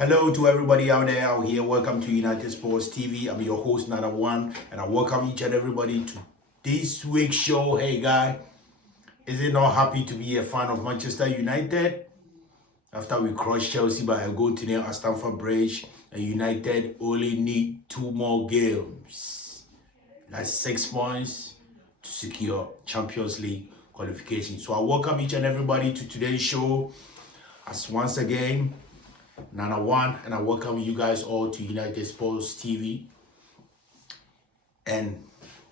Hello to everybody out there out here. Welcome to United Sports TV. I'm your host, Nana One, and I welcome each and everybody to this week's show. Hey, guy, is it not happy to be a fan of Manchester United? After we crushed Chelsea by a goal to nil at Stamford Bridge, and United only need 2 more games. That's 6 points to secure Champions League qualification. So I welcome each and everybody to today's show. As once again, Nana One, and I welcome you guys all to United Sports TV. And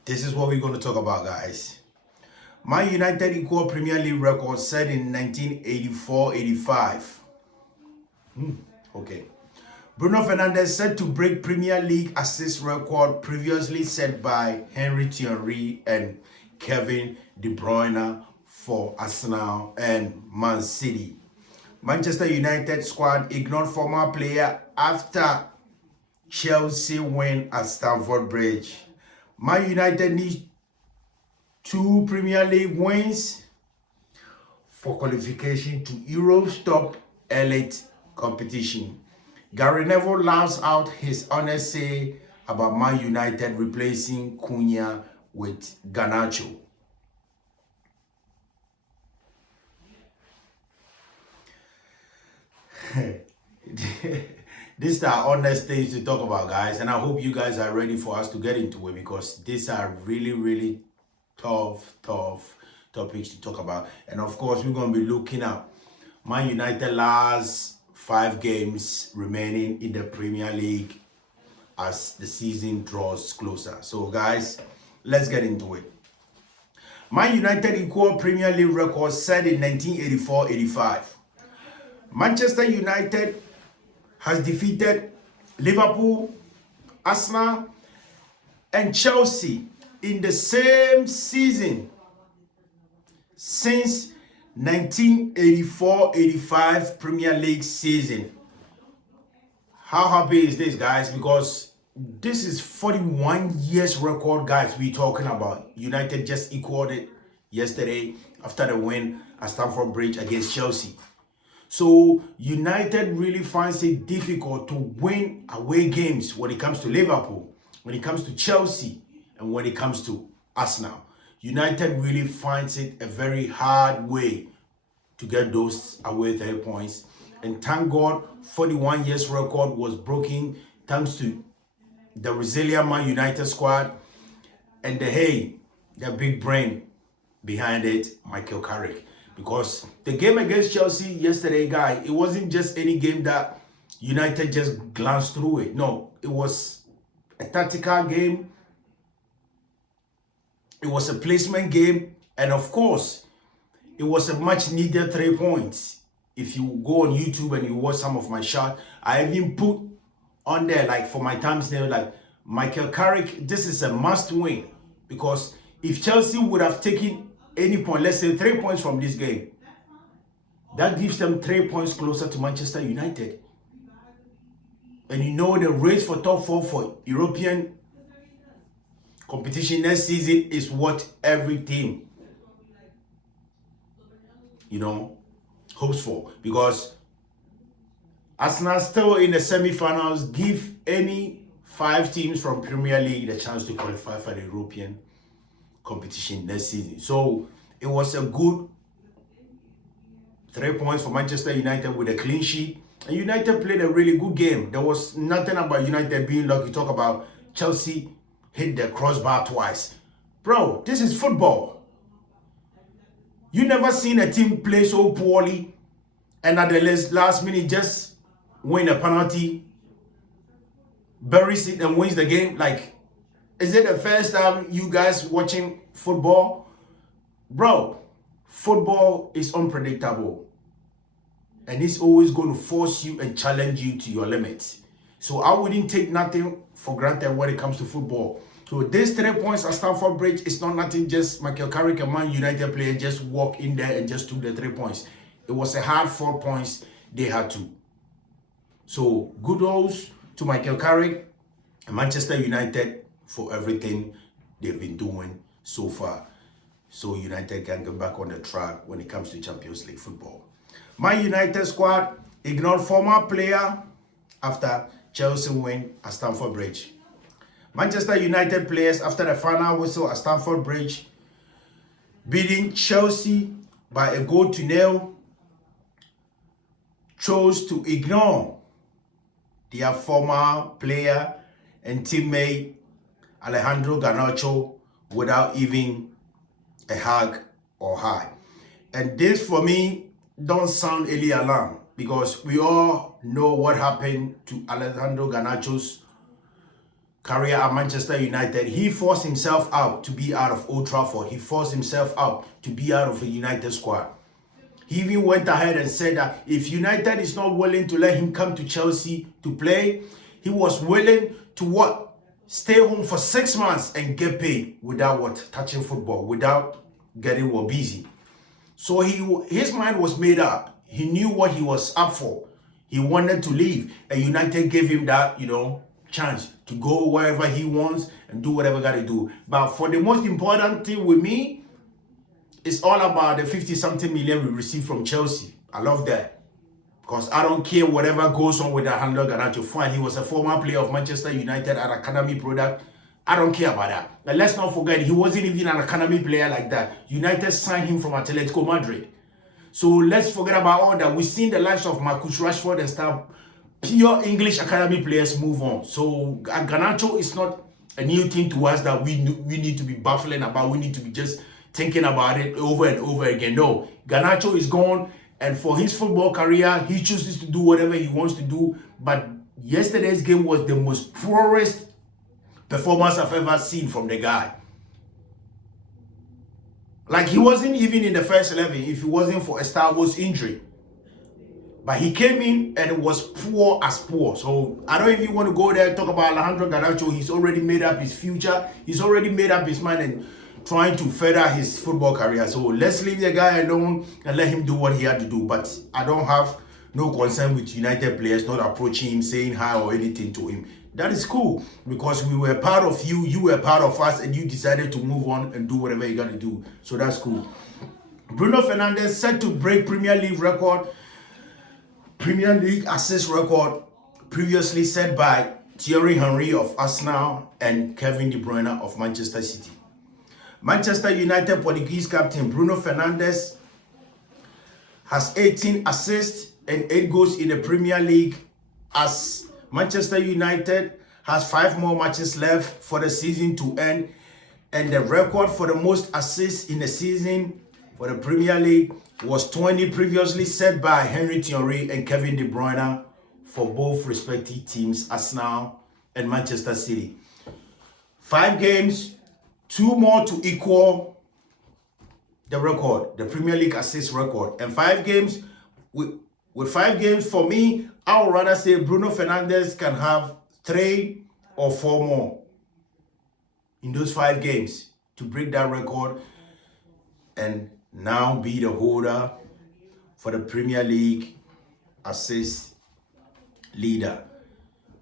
this is what we're going to talk about, guys. Man United equal Premier League record set in 1984-85. Okay. Bruno Fernandes set to break Premier League assist record previously set by Thierry and Kevin De Bruyne for Arsenal and Man City. Manchester United squad ignored former player after Chelsea win at Stamford Bridge. Man United needs 2 Premier League wins for qualification to Europe's top elite competition. Gary Neville laughs out his honest say about Man United replacing Cunha with garnacho. These are honest things to talk about, guys, and I hope you guys are ready for us to get into it, because these are really tough topics to talk about. And of course, we're going to be looking at Man United last 5 games remaining in the Premier League as the season draws closer. So guys, let's get into it. Man United equal Premier League record set in 1984-85. Manchester United has defeated Liverpool, Arsenal, and Chelsea in the same season since 1984-85 Premier League season. How happy is this, guys? Because this is 41 years record, guys, we're talking about. United just equaled it yesterday after the win at Stamford Bridge against Chelsea. So United really finds it difficult to win away games when it comes to Liverpool, when it comes to Chelsea, and when it comes to Arsenal. United really finds it a very hard way to get those away 3 points. And thank God, 41 years record was broken thanks to the resilient Man United squad and the big brain behind it, Michael Carrick. Because the game against Chelsea yesterday, guy, it wasn't just any game that United just glanced through it. No, it was a tactical game. It was a placement game. And of course, it was a much needed 3 points. If you go on YouTube and you watch some of my shots, I even put on there, like for my times there, like Michael Carrick, this is a must win. Because if Chelsea would have taken any point, let's say 3 points from this game, that gives them 3 points closer to Manchester United. And you know the race for top 4 for European competition next season is what every team, hopes for. Because Arsenal still in the semi-finals, give any 5 teams from Premier League the chance to qualify for the European competition next season. So it was a good 3 points for Manchester United with a clean sheet. And United played a really good game. There was nothing about United being lucky. Talk about Chelsea hit the crossbar twice. Bro, this is football. You never seen a team play so poorly and at the last minute just win a penalty, buries it and wins the game. Like, is it the first time you guys watching football? Bro, football is unpredictable. And it's always going to force you and challenge you to your limits. So I wouldn't take nothing for granted when it comes to football. So these 3 points at Stamford Bridge, it's not nothing just Michael Carrick, a Man United player, just walk in there and just took the 3 points. It was a hard 4 points they had to. So kudos to Michael Carrick and Manchester United for everything they've been doing so far. So United can get back on the track when it comes to Champions League football. Man United squad ignored former player after Chelsea win at Stamford Bridge. Manchester United players, after the final whistle at Stamford Bridge, beating Chelsea by a 1-0, chose to ignore their former player and teammate Alejandro Garnacho without even a hug or hi. And this for me don't sound really alarm, because we all know what happened to Alejandro Garnacho's career at Manchester United. He forced himself out to be out of Old Trafford. He forced himself out to be out of a United squad. He even went ahead and said that if United is not willing to let him come to Chelsea to play, he was willing to what? Stay home for 6 months and get paid without what? Touching football, without getting busy. So his mind was made up. He knew what he was up for. He wanted to leave, and United gave him that, chance to go wherever he wants and do whatever got to do. But for the most important thing with me, it's all about the 50-something million we received from Chelsea. I love that, because I don't care whatever goes on with Alejandro Garnacho. Fine, he was a former player of Manchester United, an academy product. I don't care about that. But let's not forget, he wasn't even an academy player like that. United signed him from Atletico Madrid. So let's forget about all that. We've seen the lives of Marcus Rashford and stuff. Pure English academy players move on. So Garnacho is not a new thing to us that we need to be baffling about. We need to be just thinking about it over and over again. No, Garnacho is gone, and for his football career, he chooses to do whatever he wants to do. But yesterday's game was the most poorest performance I've ever seen from the guy. Like, he wasn't even in the first 11 if it wasn't for a Star Wars injury. But he came in and it was poor as poor. So I don't even want to go there and talk about Alejandro Garnacho. He's already made up his future. He's already made up his mind and trying to further his football career. So let's leave the guy alone and let him do what he had to do. But I don't have no concern with United players not approaching him, saying hi or anything to him. That is cool, because we were part of you, you were part of us, and you decided to move on and do whatever you got to do. So that's cool. Bruno Fernandes set to break Premier League assist record previously set by Thierry Henry of Arsenal and Kevin De Bruyne of Manchester City. Manchester United Portuguese captain Bruno Fernandes has 18 assists and 8 goals in the Premier League, as Manchester United has 5 more matches left for the season to end, and the record for the most assists in the season for the Premier League was 20, previously set by Henry Thierry and Kevin De Bruyne for both respective teams, Arsenal and Manchester City. 5 games, 2 more to equal the record, the Premier League assist record, and 5 games. With 5 games, for me, I would rather say Bruno Fernandes can have 3 or 4 more in those 5 games to break that record and now be the holder for the Premier League assist leader.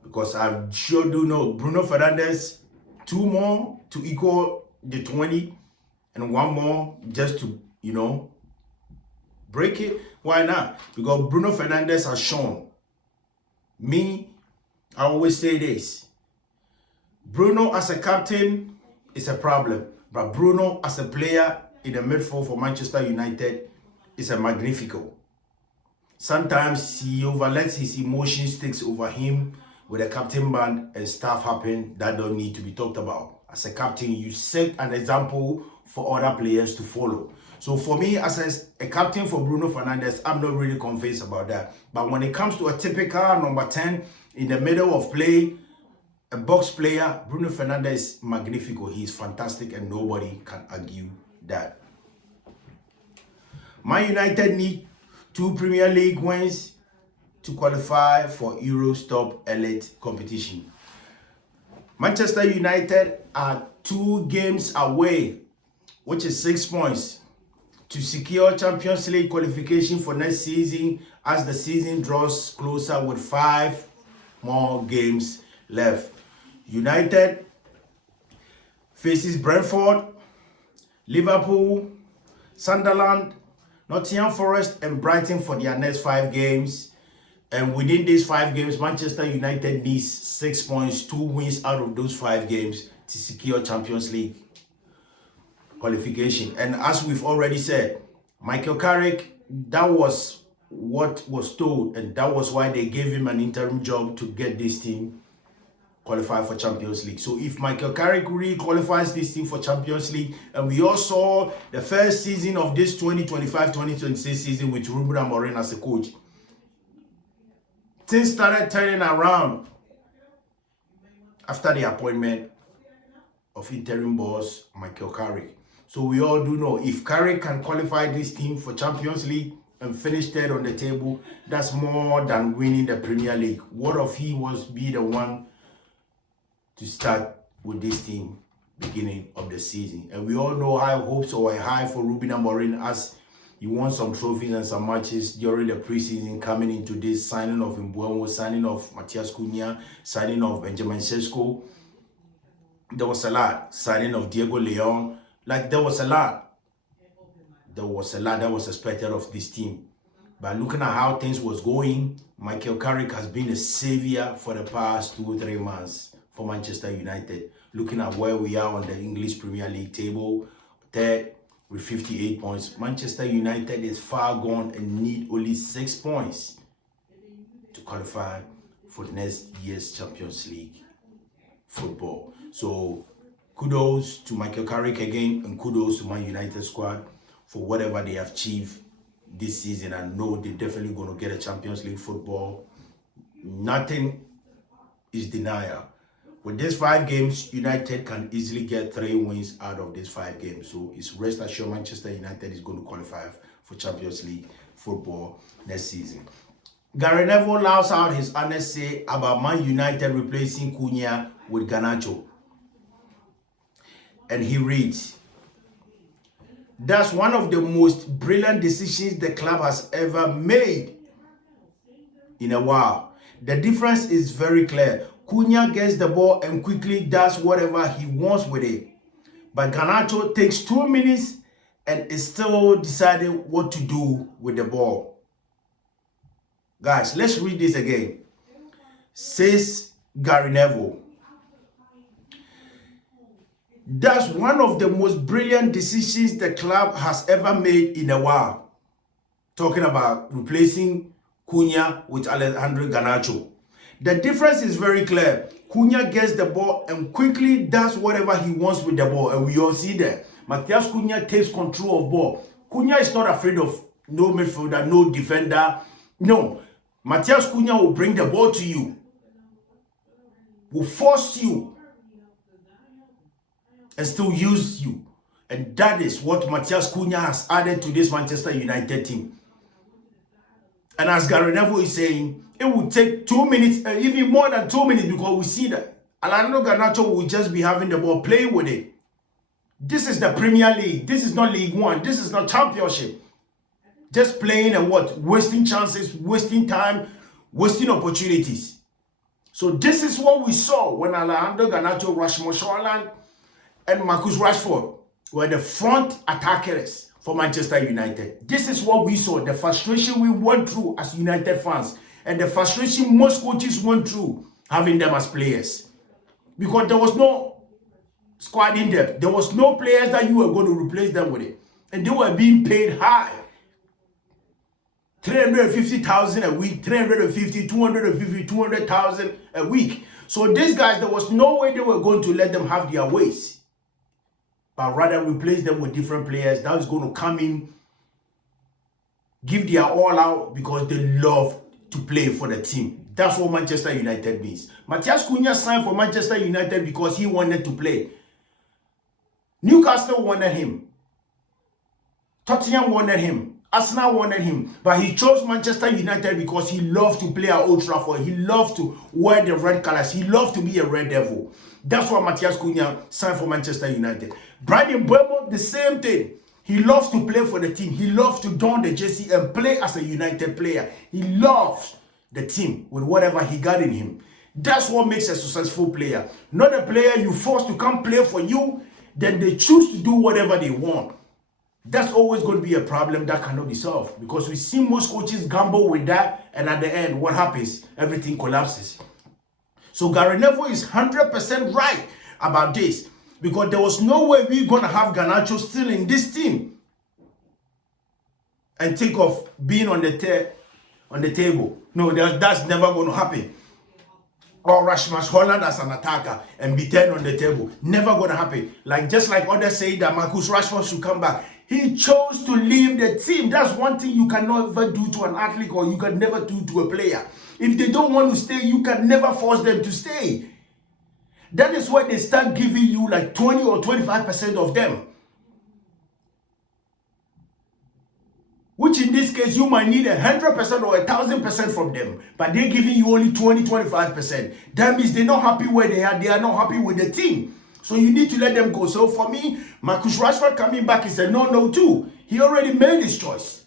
Because I sure do know Bruno Fernandes, 2 more to equal the 20 and 1 more just to, break it. Why not? Because Bruno Fernandes has shown me, I always say this, Bruno as a captain is a problem, but Bruno as a player in the midfield for Manchester United is a magnifico. Sometimes he overlets his emotions, takes over him with a captain band, and stuff happen that don't need to be talked about. As a captain, you set an example for other players to follow. So for me, as a captain for Bruno Fernandes, I'm not really convinced about that. But when it comes to a typical number 10 in the middle of play, a box player, Bruno Fernandes is magnifico. He's fantastic and nobody can argue that. Man United need 2 Premier League wins to qualify for Europe's top elite competition. Manchester United are 2 games away, which is 6 points, to secure Champions League qualification for next season as the season draws closer with 5 more games left. United faces Brentford, Liverpool, Sunderland, Nottingham Forest and Brighton for their next 5 games. And within these 5 games, Manchester United needs 6 points, 2 wins out of those 5 games to secure Champions League qualification. And as we've already said, Michael Carrick, that was what was told, and that was why they gave him an interim job to get this team qualified for Champions League. So if Michael Carrick really qualifies this team for Champions League, and we all saw the first season of this 2025-2026 season with Ruben Amorim as a coach, things started turning around after the appointment of interim boss Michael Carrick. So we all do know if Carrick can qualify this team for Champions League and finish third on the table, that's more than winning the Premier League. What if he was be the one to start with this team beginning of the season? And we all know high hopes or high for Ruben Amorim as he won some trophies and some matches during the preseason, coming into this signing of Mbeumo, signing of Matheus Cunha, signing of Benjamin Sesko. There was a lot. Signing of Diego Leon. Like, there was a lot. There was a lot that was expected of this team. But looking at how things was going, Michael Carrick has been a savior for the past 2 or 3 months for Manchester United. Looking at where we are on the English Premier League table, third with 58 points. Manchester United is far gone and need only 6 points to qualify for the next year's Champions League football. So kudos to Michael Carrick again, and kudos to Man United squad for whatever they have achieved this season. I know they're definitely going to get a Champions League football. Nothing is denial. With these 5 games, United can easily get 3 wins out of these 5 games. So it's rest assured Manchester United is going to qualify for Champions League football next season. Gary Neville allows out his honest say about Man United replacing Cunha with Garnacho. And he reads, "That's one of the most brilliant decisions the club has ever made in a while. The difference is very clear. Cunha gets the ball and quickly does whatever he wants with it. But Garnacho takes 2 minutes and is still deciding what to do with the ball." Guys, let's read this again. Says Gary Neville, "That's one of the most brilliant decisions the club has ever made in a while." Talking about replacing Cunha with Alejandro Garnacho. The difference is very clear. Cunha gets the ball and quickly does whatever he wants with the ball. And we all see that. Matheus Cunha takes control of ball. Cunha is not afraid of no midfielder, no defender. No. Matheus Cunha will bring the ball to you. Will force you. And still use you. And that is what Matheus Cunha has added to this Manchester United team. And as Gary Neville is saying, it will take 2 minutes, even more than 2 minutes, because we see that Alejandro Garnacho will just be having the ball, playing with it. This is the Premier League. This is not League One. This is not Championship. Just playing and what? Wasting chances, wasting time, wasting opportunities. So this is what we saw when Alejandro Garnacho, Rasmus Hojlund, and Marcus Rashford were the front attackers for Manchester United. This is what we saw, the frustration we went through as United fans, and the frustration most coaches went through having them as players. Because there was no squad in depth. There was no players that you were going to replace them with it. And they were being paid high. 350,000 a week, 350, 250, 200,000 a week. So these guys, there was no way they were going to let them have their ways. But rather replace them with different players that is going to come in, give their all out because they love to play for the team. That's what Manchester United means. Matheus Cunha signed for Manchester United because he wanted to play. Newcastle wanted him. Tottenham wanted him. Arsenal wanted him. But he chose Manchester United because he loved to play at Old Trafford. He loved to wear the red colors. He loved to be a Red Devil. That's why Matheus Cunha signed for Manchester United. Bryan Mbeumo, the same thing. He loves to play for the team. He loves to don the jersey and play as a United player. He loves the team with whatever he got in him. That's what makes a successful player. Not a player you force to come play for you, then they choose to do whatever they want. That's always going to be a problem that cannot be solved, because we see most coaches gamble with that, and at the end, what happens? Everything collapses. So Gary Neville is 100% right about this, because there was no way we're going to have Garnacho still in this team and think of being on the table. No, that's never going to happen. Or Rasmus Holland as an attacker and be 10 on the table. Never going to happen. Just like others say that Marcus Rashford should come back. He chose to leave the team. That's one thing you can never do to an athlete, or you can never do to a player. If they don't want to stay, you can never force them to stay. That is why they start giving you 20 or 25% of them. Which in this case, you might need 100% or 1,000% from them. But they're giving you only 20, 25%. That means they're not happy where they are. They are not happy with the team. So you need to let them go. So for me, Marcus Rashford coming back is a no-no too. He already made his choice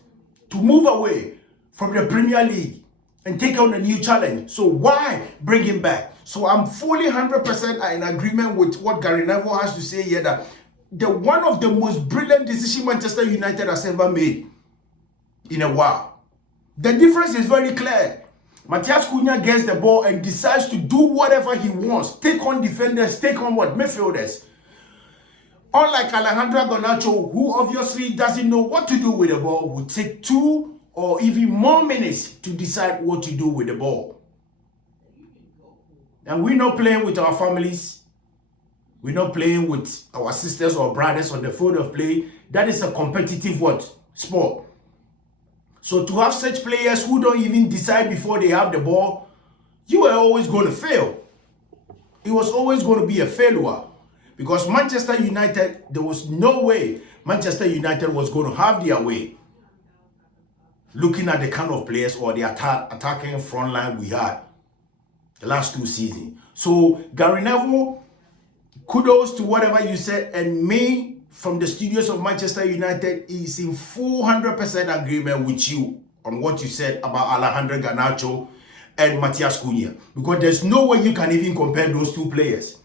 to move away from the Premier League and take on a new challenge. So why bring him back? So I'm fully 100% in agreement with what Gary Neville has to say here, that one of the most brilliant decisions Manchester United has ever made in a while. The difference is very clear. Matthias Cunha gets the ball and decides to do whatever he wants. Take on defenders, take on midfielders. Unlike Alejandro Garnacho, who obviously doesn't know what to do with the ball, will take 2 or even more minutes to decide what to do with the ball. And we're not playing with our families. We're not playing with our sisters or brothers on the field of play. That is a competitive sport. So to have such players who don't even decide before they have the ball, you are always going to fail. It was always going to be a failure. Because Manchester United, there was no way Manchester United was going to have their way. Looking at the kind of players or the attacking front line we had the last 2 seasons. So Gary Neville, kudos to whatever you said, and me from the studios of Manchester United is in full 100% agreement with you on what you said about Alejandro Garnacho and Matthias Cunha, because there's no way you can even compare those 2 players.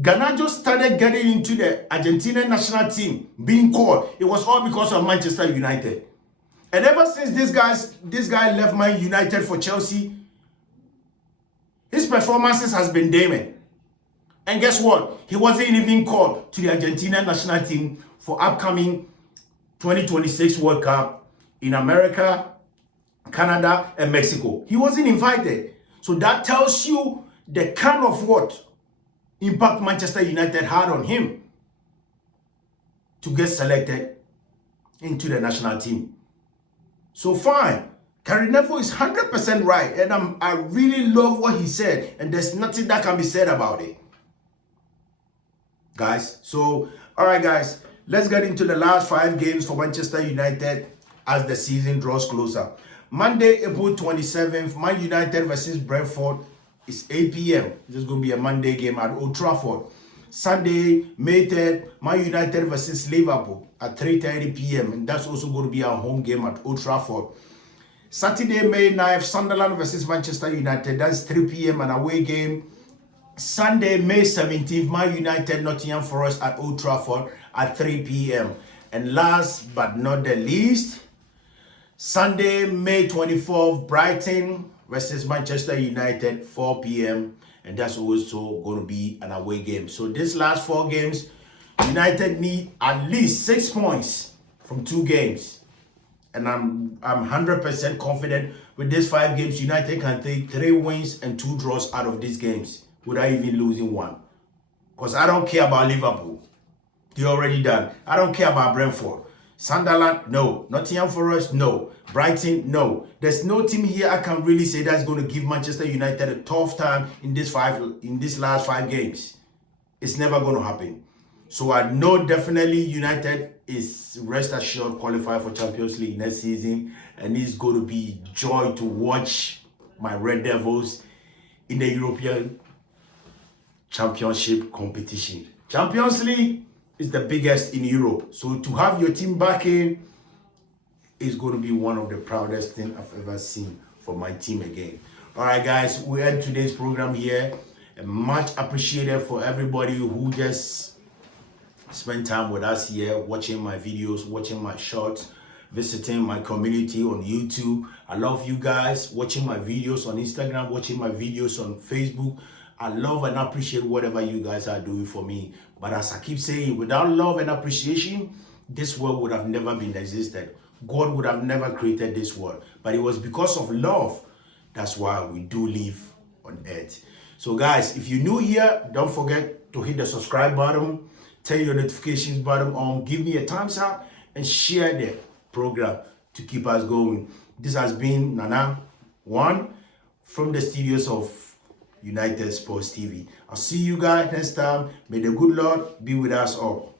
Garnacho started getting into the Argentinian national team, being called. It was all because of Manchester United. And ever since this guy left Man United for Chelsea, his performances has been damning. And guess what? He wasn't even called to the Argentinian national team for upcoming 2026 World Cup in America, Canada, and Mexico. He wasn't invited. So that tells you the kind of impact Manchester United had on him to get selected into the national team. So fine. Gary Neville is 100% right. And I really love what he said. And there's nothing that can be said about it. Guys, so all right guys, let's get into the last 5 games for Manchester United as the season draws closer. Monday, April 27th, Man United versus Brentford is 8 p.m. This is going to be a Monday game at Old Trafford. Sunday, May 3rd, Man United versus Liverpool at 3:30 p.m. and that's also going to be our home game at Old Trafford. Saturday, May 9th, Sunderland versus Manchester United, that's 3 p.m. an away game. Sunday, May 17th, Man United, Nottingham Forest at Old Trafford at 3 p.m. And last but not the least, Sunday, May 24th, Brighton versus Manchester United, 4 p.m. And that's also going to be an away game. So these last 4 games, United need at least 6 points from 2 games. And I'm 100% confident with these 5 games, United can take 3 wins and 2 draws out of these games without even losing 1. Because I don't care about Liverpool. They're already done. I don't care about Brentford. Sunderland, no. Nottingham Forest, no. Brighton, no. There's no team here I can really say that's going to give Manchester United a tough time in this last 5 games. It's never going to happen. So I know definitely United is rest assured qualified for Champions League next season, and it's going to be joy to watch my Red Devils in the European Championship competition. Champions League is the biggest in Europe, so to have your team back in is going to be one of the proudest things I've ever seen for my team again. All right, guys, we end today's program here. And much appreciated for everybody who just spend time with us here, watching my videos, watching my shorts, visiting my community on YouTube. I love you guys watching my videos on Instagram, watching my videos on Facebook. I love and appreciate whatever you guys are doing for me. But as I keep saying, without love and appreciation, this world would have never been existed. God would have never created this world. But it was because of love. That's why we do live on earth. So guys, if you're new here, don't forget to hit the subscribe button, turn your notifications button on, give me a thumbs up, and share the program to keep us going. This has been Nana One from the studios of United Sports TV. I'll see you guys next time. May the good Lord be with us all.